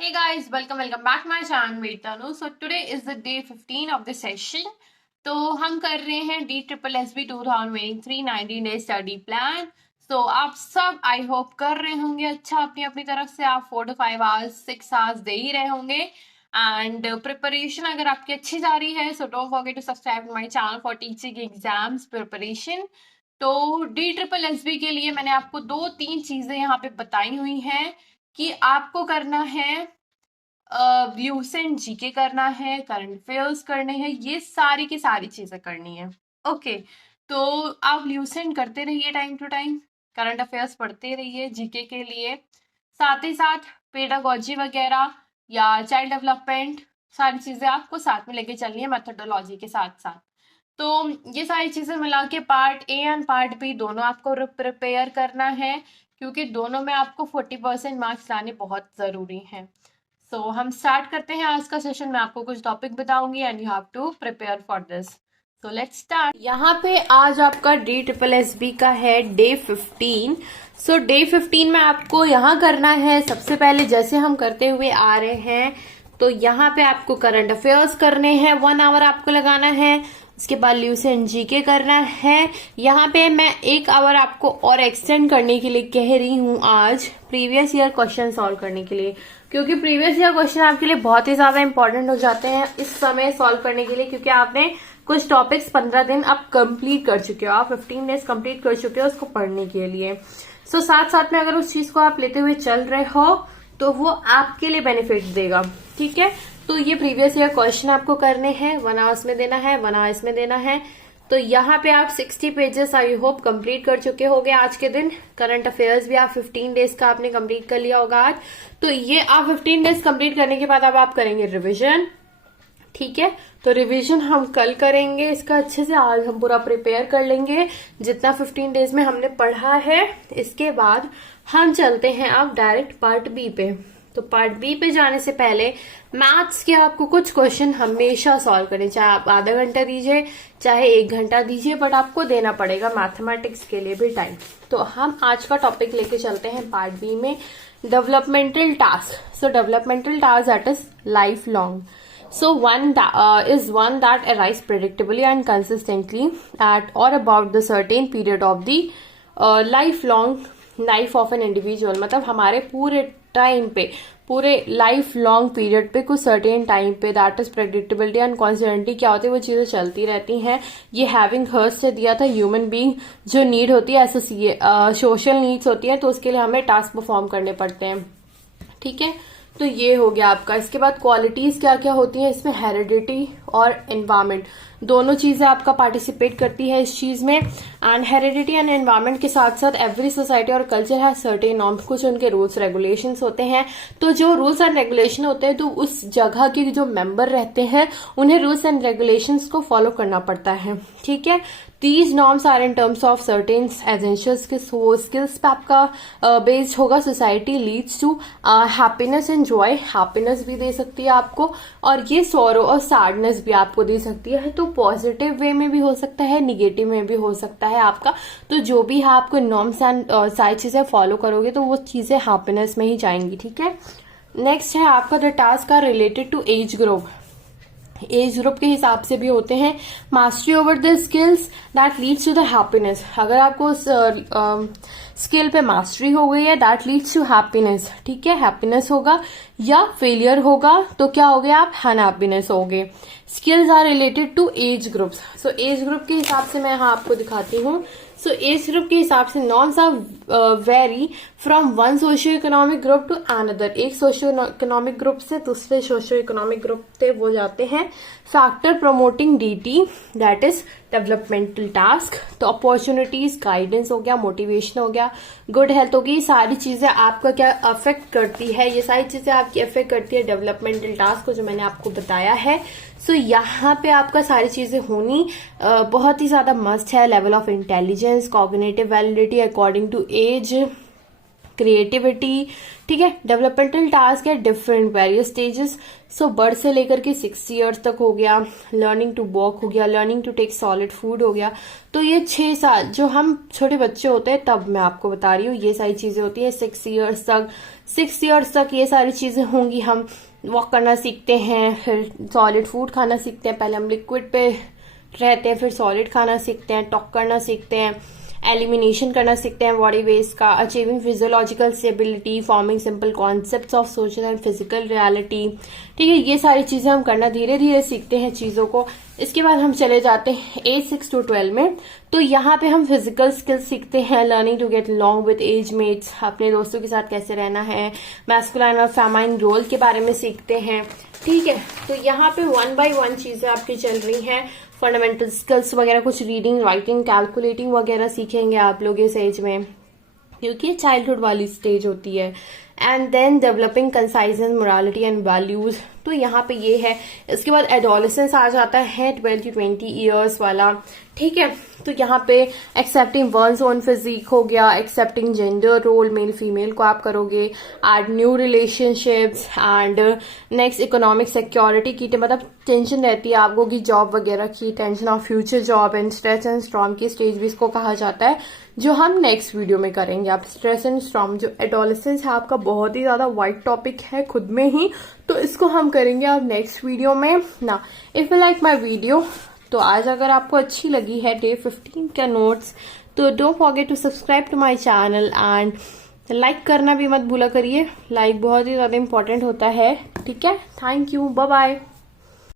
Hey guys, welcome back to my channel मेरी तनु. So today is the day 15 of the session. तो हम कर रहे हैं DSSB 2023 19 डे स्टडी प्लान. तो आप सब आई होप कर रहे होंगे अच्छा अपनी अपनी तरफ से. आप 4 to 5 hours 6 hours दे ही रहे होंगे. एंड प्रिपरेशन अगर आपकी अच्छी जा रही है so don't forget to subscribe to my channel for teaching exams preparation. तो DSSB के लिए मैंने आपको 2-3 चीजें यहाँ पे बताई हुई हैं कि आपको करना है. ल्यूसेंट जीके करना है, करंट अफेयर्स करने हैं, ये सारी की सारी चीजें करनी है. ओके, तो आप ल्यूसेंट करते रहिए time to time, current affairs पढ़ते रहिए जीके के लिए, साथ ही साथ पेडागोजी वगैरह या चाइल्ड डेवलपमेंट सारी चीजें आपको साथ में लेके चलनी है मेथोडोलॉजी के साथ साथ. तो ये सारी चीजें मिला के part A and part B दोनों आपको प्रिपेयर करना है क्योंकि दोनों में आपको 40% मार्क्स लाने बहुत जरूरी हैं. तो हम स्टार्ट करते हैं आज का सेशन. मैं आपको कुछ टॉपिक बताऊंगी and you have to prepare for this. तो लेट्स स्टार्ट. यहाँ पे आज आपका DSSB का है डे 15. सो डे 15 में आपको यहाँ करना है सबसे पहले जैसे हम करते हुए आ रहे हैं. तो यहाँ पे आपको करंट अफेयर्स करने हैं, 1 hour आपको लगाना है. उसके बाद ल्यूसेंट जीके करना है. यहाँ पे मैं 1 hour आपको और एक्सटेंड करने के लिए कह रही हूँ आज, प्रीवियस ईयर क्वेश्चन सॉल्व करने के लिए, क्योंकि प्रीवियस ईयर क्वेश्चन आपके लिए बहुत ही ज्यादा इंपॉर्टेंट हो जाते हैं इस समय सॉल्व करने के लिए, क्योंकि आपने कुछ टॉपिक्स 15 दिन आप कंप्लीट कर चुके हो, आप 15 डेज कंप्लीट कर चुके हो उसको पढ़ने के लिए. सो साथ साथ में अगर उस चीज को आप लेते हुए चल रहे हो तो वो आपके लिए बेनिफिट देगा. ठीक है, तो ये प्रीवियस ईयर क्वेश्चन आपको करने हैं, 1 hour में देना है, 1 hour में देना है. तो यहाँ पे आप 60 पेजेस आई होप कंप्लीट कर चुके होंगे आज के दिन. करंट अफेयर्स भी आप 15 डेज का आपने कंप्लीट कर लिया होगा आज. तो ये आप 15 डेज कंप्लीट करने के बाद अब आप करेंगे रिवीजन. ठीक है, तो रिवीजन हम कल करेंगे इसका अच्छे से. आज हम पूरा प्रिपेयर कर लेंगे जितना 15 डेज में हमने पढ़ा है. इसके बाद हम चलते हैं अब डायरेक्ट पार्ट बी पे. तो पार्ट बी पे जाने से पहले मैथ्स के आपको कुछ क्वेश्चन हमेशा सॉल्व करें, चाहे आप आधा घंटा दीजिए चाहे 1 घंटा दीजिए, बट आपको देना पड़ेगा मैथमेटिक्स के लिए भी टाइम. तो हम आज का टॉपिक लेके चलते हैं पार्ट बी में, developmental task. So developmental task that is life long. So one is one that arise predictably and consistently at or about the certain period of the lifelong life of an individual. मतलब हमारे पूरे time पे, पूरे life long period पे, कुछ certain time पे, that is predictability and कॉन्सिडेंटी क्या होती है, वो चीजें चलती रहती हैं. ये हैविंग हर्स से दिया था. ह्यूमन बीइंग जो नीड होती है सोशल नीड्स होती है, तो उसके लिए हमें टास्क परफॉर्म करने पड़ते हैं. ठीक है, तो ये हो गया आपका. इसके बाद क्वालिटीज क्या क्या होती है इसमें, हेरिडिटी और एनवायरमेंट दोनों चीजें आपका पार्टिसिपेट करती है इस चीज में. एंड हेरिडिटी एंड एनवायरमेंट के साथ साथ एवरी सोसाइटी और कल्चर है सर्टेन नॉर्म्स, कुछ उनके रूल्स रेगुलेशंस होते हैं. तो जो रूल्स एंड रेगुलेशन होते हैं तो उस जगह के जो मेंबर रहते हैं उन्हें रूल्स एंड रेगुलेशंस को फॉलो करना पड़ता है. ठीक है, these norms are in terms of certain essential skills पे आपका बेस्ड होगा. Society leads to happiness and joy. Happiness भी दे सकती है आपको और ये सॉरो और सैडनेस भी आपको दे सकती है. तो पॉजिटिव वे में भी हो सकता है, निगेटिव में भी हो सकता है आपका. तो जो भी है आपको नॉर्म्स एंड सारी चीजें फॉलो करोगे तो वो चीजें हैप्पीनेस में ही जाएंगी. ठीक है, नेक्स्ट है आपका the task are related to age group. Age group के हिसाब से भी होते हैं. Mastery over the skills that leads to the happiness. अगर आपको स्किल पे मास्टरी हो गई है दैट लीड्स टू हैप्पीनेस. ठीक है, हैप्पीनेस होगा. या फेलियर होगा तो क्या हो गया, आप अनहैप्पीनेस हो गए. Skills are related to age groups. So age group के हिसाब से मैं यहाँ आपको दिखाती हूँ. सो एज ग्रुप के हिसाब से norms are vary from one socio economic group to another. एक सोशियो इकोनॉमिक ग्रुप से दूसरे सोशियो इकोनॉमिक ग्रुप पे वो जाते हैं. Factor promoting DT that is developmental task. तो अपॉर्चुनिटीज, गाइडेंस हो गया, मोटिवेशन हो गया, गुड हेल्थ होगी, ये सारी चीजें आपका क्या अफेक्ट करती है, ये सारी चीजें आपकी अफेक्ट करती है डेवलपमेंटल टास्क को, जो मैंने आपको बताया है. सो यहाँ पे आपका सारी चीजें होनी बहुत ही ज्यादा मस्ट है. Level of intelligence, cognitive validity according to age, creativity, ठीक है। डेवलपमेंटल टास्क है different various stages. So birth से लेकर के 6 ईयर्स तक हो गया, लर्निंग टू वॉक हो गया, learning to take solid food हो गया। तो ये 6 साल जो हम छोटे बच्चे होते हैं तब मैं आपको बता रही हूँ ये सारी चीजें होती है। 6 ईयर्स तक ये सारी चीजें होंगी। हम वॉक करना सीखते हैं, फिर सॉलिड फूड खाना सीखते हैं। पहले हम लिक्विड पे रहते हैं, फिर सॉलिड खाना सीखते हैं, टॉक करना सीखते हैं, एलिमिनेशन करना सीखते हैं बॉडी वेस्ट का, achieving physiological stability, forming simple concepts of social and physical reality, ठीक है। ये सारी चीजें हम करना धीरे धीरे सीखते हैं चीजों को। इसके बाद हम चले जाते हैं एज 6 to 12 में। तो यहाँ पे हम फिजिकल स्किल्स सीखते हैं, learning to get along with age mates, अपने दोस्तों के साथ कैसे रहना है, मैस्कुलाइन और फेमाइन रोल के बारे में सीखते हैं, ठीक है। तो यहाँ पे 1 by 1 चीजें आपकी चल रही हैं। फंडामेंटल स्किल्स वगैरह कुछ रीडिंग, राइटिंग, कैलकुलेटिंग वगैरह सीखेंगे आप लोग इस एज में, क्योंकि चाइल्डहुड वाली स्टेज होती है। And then developing conscience, morality and values, तो यहाँ पे ये है। इसके बाद एडोलेसेंस आ जाता है 12 to 20 ईयर्स वाला, ठीक है। तो यहाँ पे एक्सेप्टिंग वंस ओन फिजिक हो गया, accepting gender role, male female को आप करोगे, add new relationships and next economic security की, मतलब टेंशन रहती है आपको कि जॉब वगैरह की, tension of future job and stress and storm की स्टेज भी इसको कहा जाता है, जो हम नेक्स्ट वीडियो में करेंगे। आप स्ट्रेस एंड स्टॉर्म जो एडोलेसेंस है आपका बहुत ही ज्यादा वाइड टॉपिक है खुद में ही, तो इसको हम करेंगे आप नेक्स्ट वीडियो में ना। If you like my video, तो आज अगर आपको अच्छी लगी है डे 15 का नोट्स, तो don't forget to subscribe to my channel and like करना भी मत भूला करिए। लाइक बहुत ही ज्यादा इंपॉर्टेंट होता है, ठीक है। Thank you, bye bye.